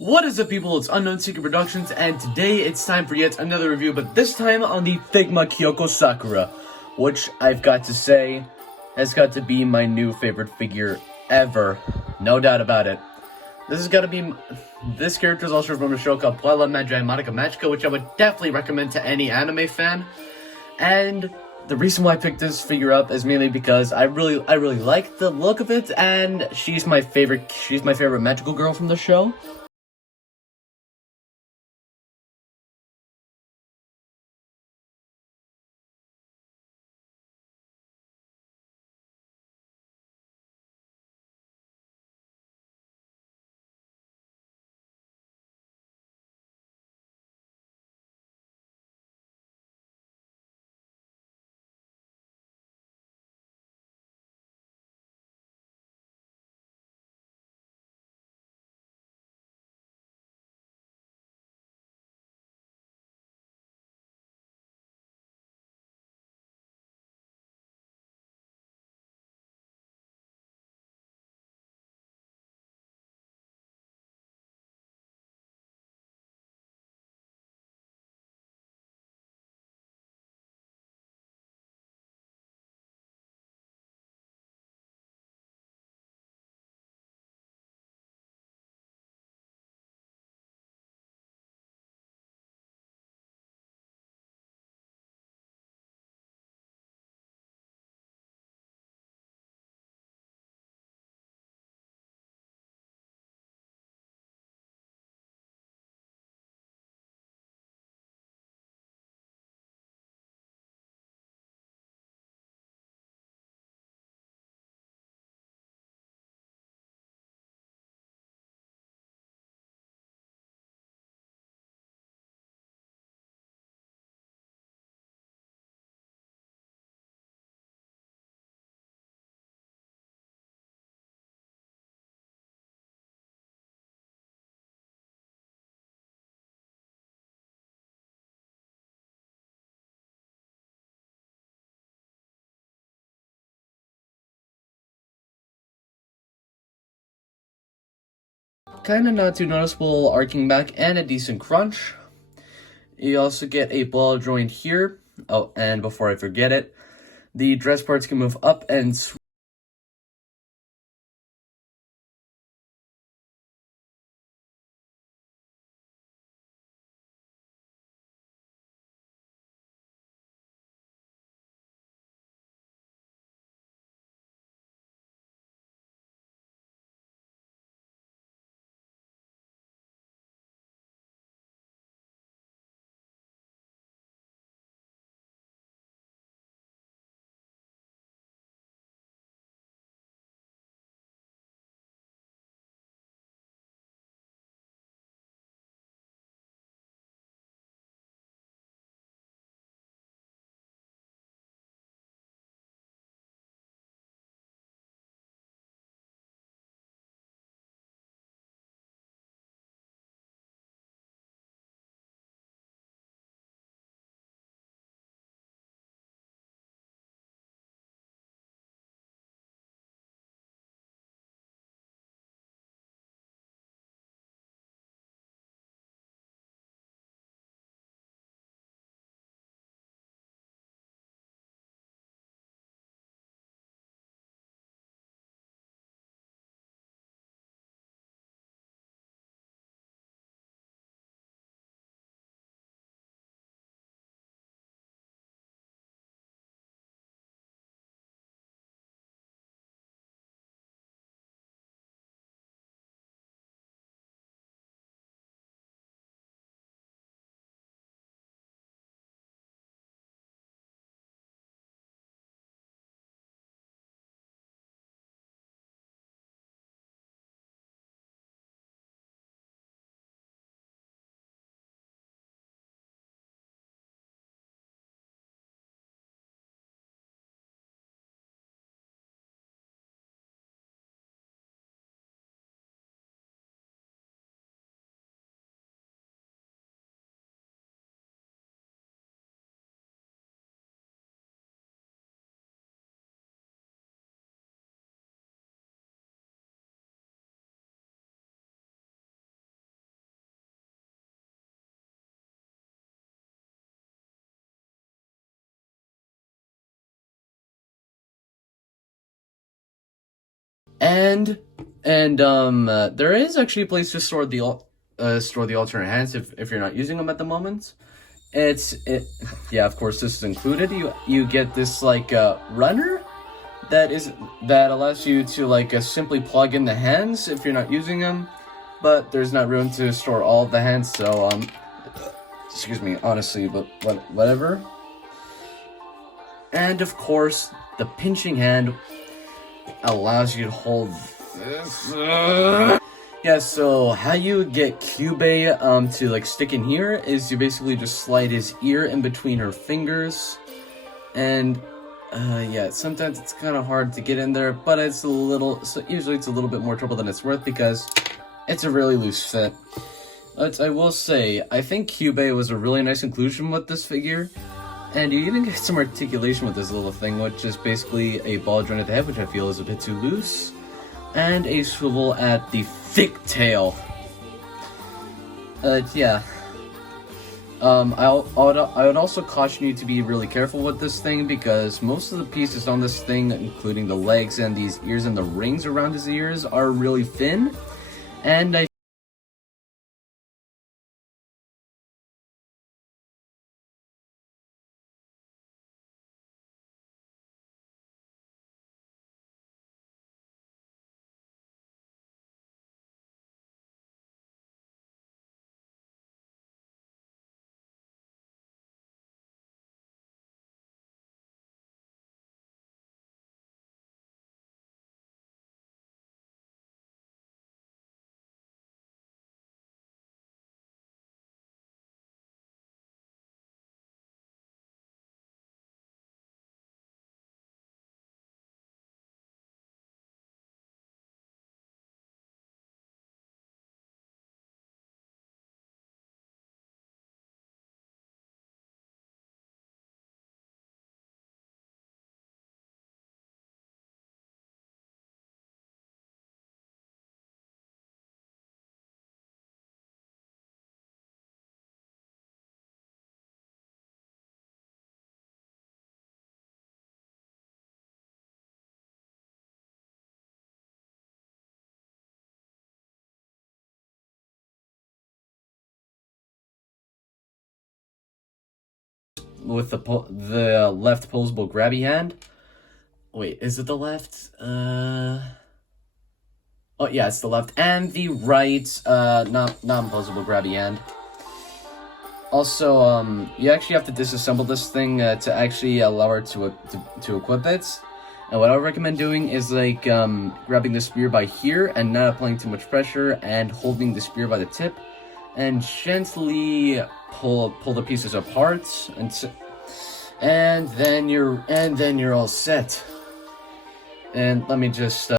What is up, people? It's Unknown Secret Productions, and today it's time for yet another review, but this time on the Figma Kyoko Sakura, which I've got to say has got to be my new favorite figure ever. No doubt about it. This character is also from a show called Puella Magi Madoka Magica, which I would definitely recommend to any anime fan. And the reason why I picked this figure up is mainly because I really like the look of it, and she's my favorite magical girl from the show. Kinda not too noticeable arcing back and a decent crunch. You also get a ball joint here. Oh, and before I forget it, the dress parts can move up and And there is actually a place to store the alternate hands if you're not using them at the moment. Yeah, of course this is included. You get this like runner that allows you to like simply plug in the hands if you're not using them, but there's not room to store all of the hands, so excuse me, honestly, but whatever. And of course, the pinching hand allows you to hold this. Yeah, so how you get Kyubey to like stick in here is you basically just slide his ear in between her fingers, and yeah, sometimes it's kind of hard to get in there, but usually it's a little bit more trouble than it's worth because it's a really loose fit. But I will say, I think Kyubey was a really nice inclusion with this figure, and you even get some articulation with this little thing, which is basically a ball joint at the head, which I feel is a bit too loose, and a swivel at the thick tail. Yeah. I would also caution you to be really careful with this thing because most of the pieces on this thing, including the legs and these ears and the rings around his ears, are really thin, and I with the left posable grabby hand. Wait, is it the left? Oh yeah, it's the left and the right. Non-posable grabby hand. Also, you actually have to disassemble this thing to actually allow her to equip it. And what I would recommend doing is like grabbing the spear by here and not applying too much pressure, and holding the spear by the tip, and gently pull the pieces apart, and then you're all set. And let me just.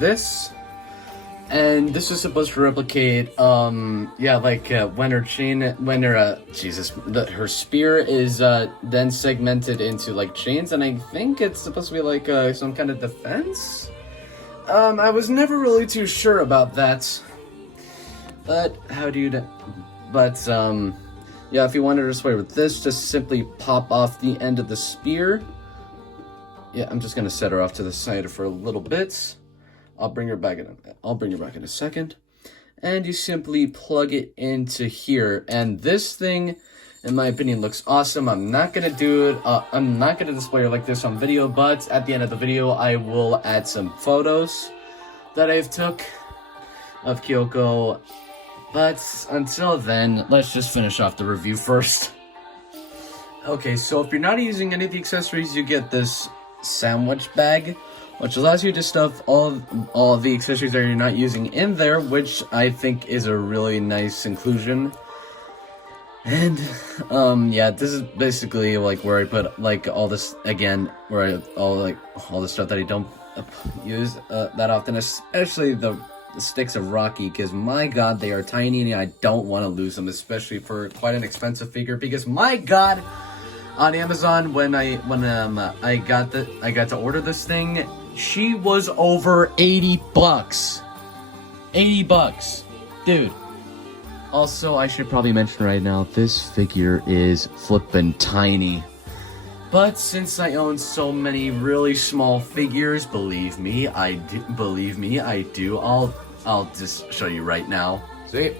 This And this is supposed to replicate, yeah, like, when her her spear is, then segmented into, like, chains, and I think it's supposed to be, like, some kind of defense? I was never really too sure about that. But, yeah, if you wanted to display with this, just simply pop off the end of the spear. Yeah, I'm just gonna set her off to the side for a little bit. I'll bring her back in a second. And you simply plug it into here. And this thing, in my opinion, looks awesome. I'm not gonna do it, I'm not gonna display her like this on video, but at the end of the video, I will add some photos that I've took of Kyoko. But until then, let's just finish off the review first. Okay, so if you're not using any of the accessories, you get this sandwich bag, which allows you to stuff all of the accessories that you're not using in there, which I think is a really nice inclusion. And yeah, this is basically like where I put like all this again, where all the stuff that I don't use that often, especially the sticks of Rocky, because my god, they are tiny and I don't want to lose them, especially for quite an expensive figure. Because my god, on Amazon when I got to order this thing, she was over 80 bucks. 80 bucks. Dude. Also, I should probably mention right now, this figure is flippin' tiny. But since I own so many really small figures, believe me, I do. I'll just show you right now. See?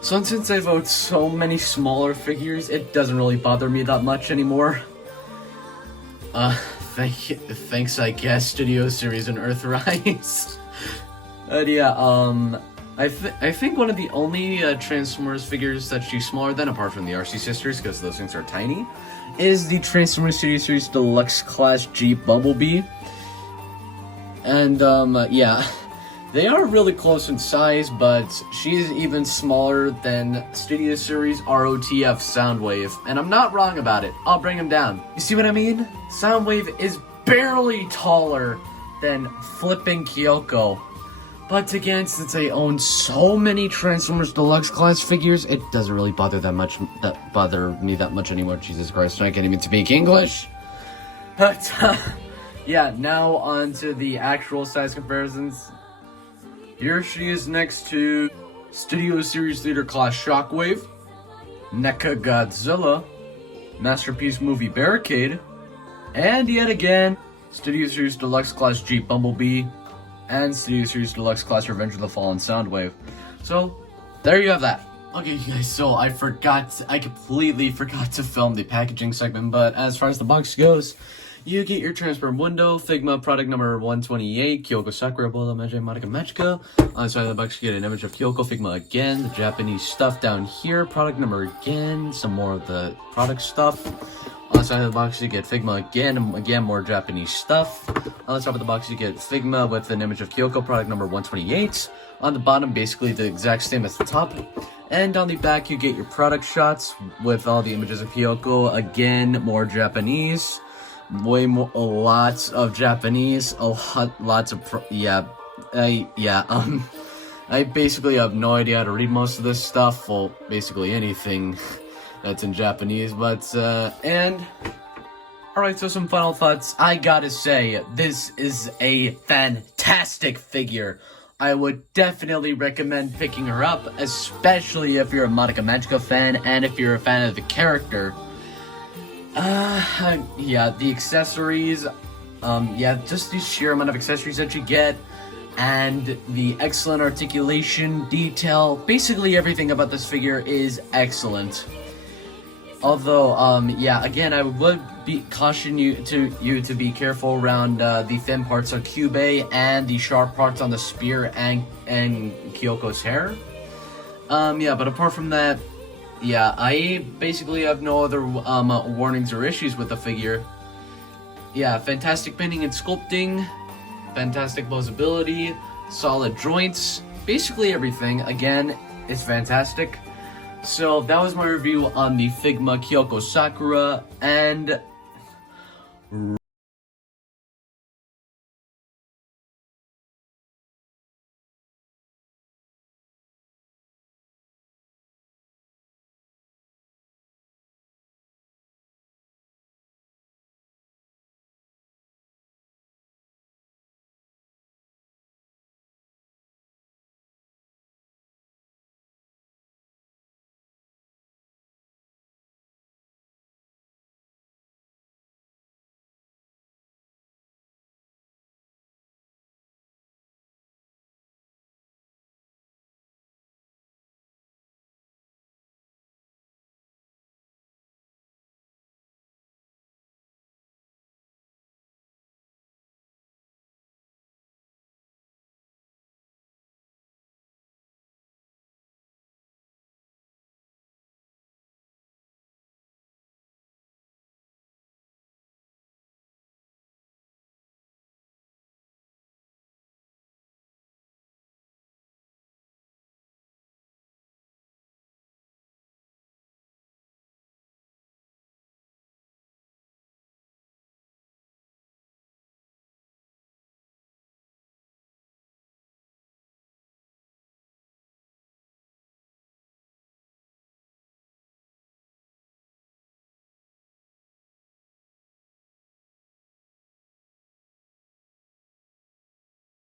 So since I've owned so many smaller figures, it doesn't really bother me that much anymore. Thanks, I guess, Studio Series and Earthrise. But yeah, I think one of the only Transformers figures that she's smaller than, apart from the RC Sisters, because those things are tiny, is the Transformers Studio Series Deluxe Class G Bumblebee. And, yeah, they are really close in size, but she's even smaller than Studio Series ROTF Soundwave. And I'm not wrong about it. I'll bring him down. You see what I mean? Soundwave is barely taller than flipping Kyoko. But again, since I own so many Transformers Deluxe Class figures, it doesn't really bother me that much anymore. Jesus Christ, I can't even speak English. But, yeah, now on to the actual size comparisons. Here she is next to Studio Series Leader Class Shockwave, NECA Godzilla, Masterpiece Movie Barricade, and yet again, Studio Series Deluxe Class G Bumblebee, and Studio Series Deluxe Class Revenge of the Fallen Soundwave. So, there you have that. Okay, guys, so I completely forgot to film the packaging segment, but as far as the box goes, you get your transfer window, Figma product number 128, Kyoko Sakura, Puella Magi Madoka Magica. On the side of the box, you get an image of Kyoko, Figma again, the Japanese stuff down here, product number again, some more of the product stuff. On the side of the box, you get Figma again, and again, more Japanese stuff. On the top of the box, you get Figma with an image of Kyoko, product number 128. On the bottom, basically the exact same as the top. And on the back, you get your product shots with all the images of Kyoko. Again, more Japanese. Way more, lots of Japanese, lots of, I basically have no idea how to read most of this stuff, well, basically anything that's in Japanese, but, and, alright, so some final thoughts. I gotta say, this is a fantastic figure. I would definitely recommend picking her up, especially if you're a Madoka Magica fan, and if you're a fan of the character. Yeah, the accessories, just the sheer amount of accessories that you get, and the excellent articulation, detail, basically everything about this figure is excellent. Although, yeah, again, I would caution you to be careful around, the thin parts on Kyubey and the sharp parts on the spear and Kyoko's hair. Yeah, but apart from that, yeah, I basically have no other warnings or issues with the figure. Yeah, fantastic painting and sculpting, fantastic posability, solid joints, basically everything, again, is fantastic. So that was my review on the Figma Kyoko Sakura, and